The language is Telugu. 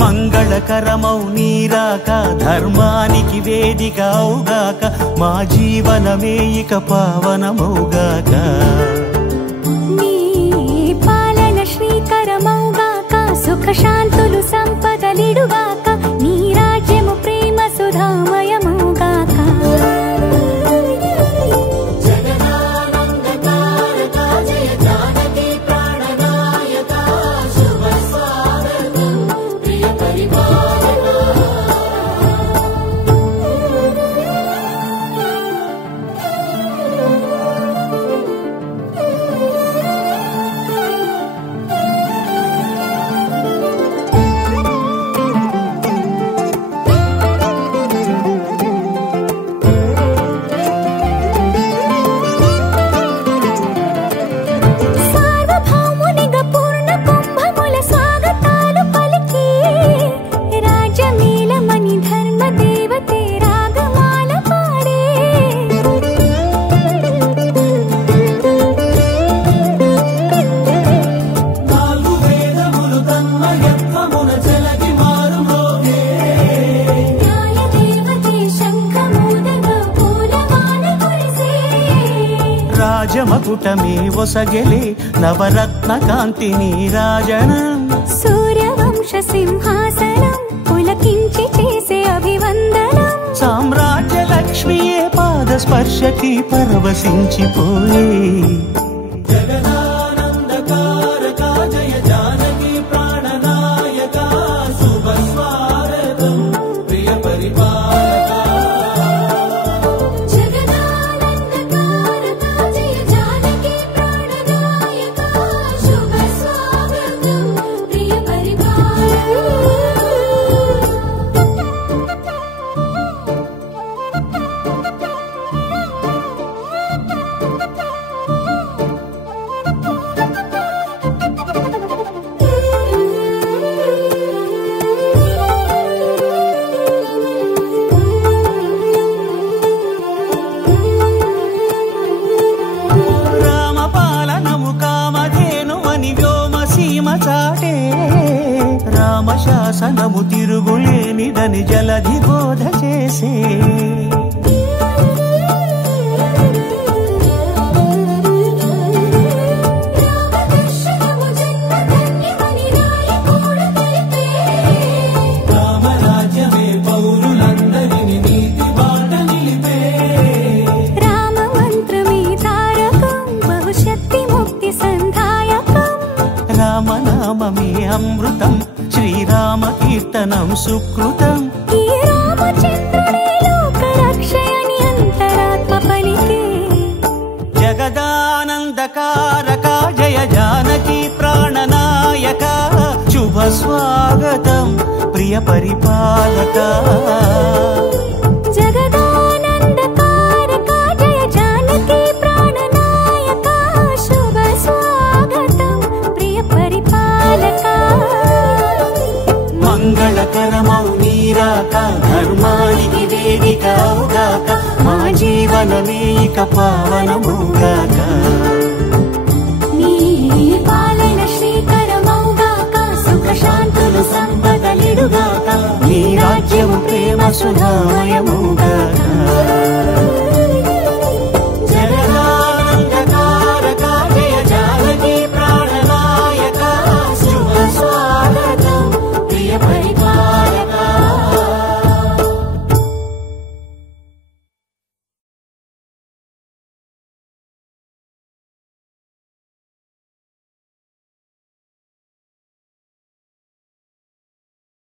మంగళకరమౌ నీరాక ధర్మానికి వేదికవుగాక మా జీవనమే ఇక పావనమౌగాక నీ పాలన శ్రీకరమౌగాక సుఖ శాంతులు సంపదలిడుగాక నీ రాజ్యము ప్రేమ సుధామయమౌగాక రాజమకుటమే ఒసగెలే నవరత్న కాంతి నీరాజనం సూర్యవంశ సింహాసనం పులకించి చేసే అభివందనం సామ్రాజ్య లక్ష్మియే పాద స్పర్శకి పరవశించిపోయే జగదానందకారక జయ జానకి ప్రాణనాయక శుభ స్వాగతం ప్రియ పరిపాలక రామశాసనము తిరుగులేనిదని జలధి బోధ చేసే రామరాజ్యమే పౌరులందరిని నీతి బాట నిలిపే రామ మంత్రమే తారకం భవిష్యత్తి ముక్తి సంధాయకం రామనామమే అమృతం శ్రీరామ కీర్తనం సుకృతం ఈ రామచంద్రుడే లోక రక్షయని అంతరాత్మ పలికే జగదానందకారక జయ జానకి ప్రాణనాయక శుభ స్వాగతం ప్రియ పరిపాలక జగదానందకారక జయ జానకి ప్రాణనాయక శుభ స్వాగతం ప్రియ పరిపాలక మంగళకరమౌ నీరాక ధర్మానికి వేదికవుగాక మా జీవనమే ఇక పావనమౌగాక నీ పాలన శ్రీకరమౌగాక సుఖ శాంతులు సంపదలిడుగాక నీ రాజ్యము ప్రేమ సుధామయమౌగాక